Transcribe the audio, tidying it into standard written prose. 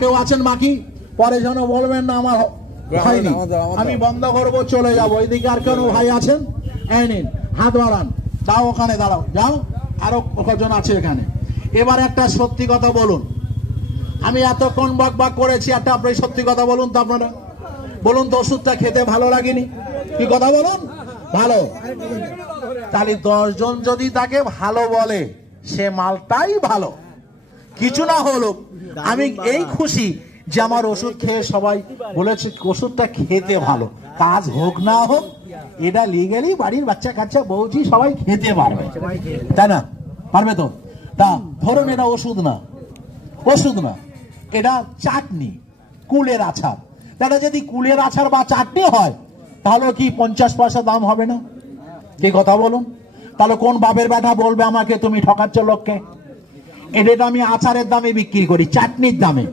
কেউ আছেন বাকি? পরে যেন বলবেন না আমার হয়নি, আমি বন্ধ করবো চলে যাবো। এদিকে আর কেন ভাই আছেন? এই নিন, হাত বাড়ান, যাও ওখানে দাঁড়াও, যাও। আরো কজন আছে এখানে? এবার একটা সত্যি কথা বলুন। আমি এতক্ষণ বকবক করেছি, একটা আপনি সত্যি কথা বলুন তো। আপনারা বলুন তো, ওষুধটা খেতে ভালো লাগেনি? কি কথা বলুন? ভালো। তাহলে 10 জন যদি তাকে ভালো বলে, সে মালটাই ভালো। কিছু না হলো, আমি এই খুশি যে আমার ওষুধ খেয়ে সবাই বলেছে ওষুধটা খেতে ভালো। কাজ হোক না হোক, এটা লিগেলি বাড়ির বাচ্চা কাচ্চা বউজি সবাই খেতে পারবে, তাই না? পারবে তো? তা ধরুন এটা ওষুধ না, ওষুধ না, এটা চাটনি, কুলের আচার। দাদা যদি কুলের আচার বা চাটনি হয়, তাহলে কি 50 পয়সা দাম হবে না? কি কথা বলুন? তাহলে কোন বাপের বেটা বলবে আমাকে তুমি ঠকাচ্ছ লোককে? এটা আমি আচারের দামে বিক্রি করি, চাটনির দামে।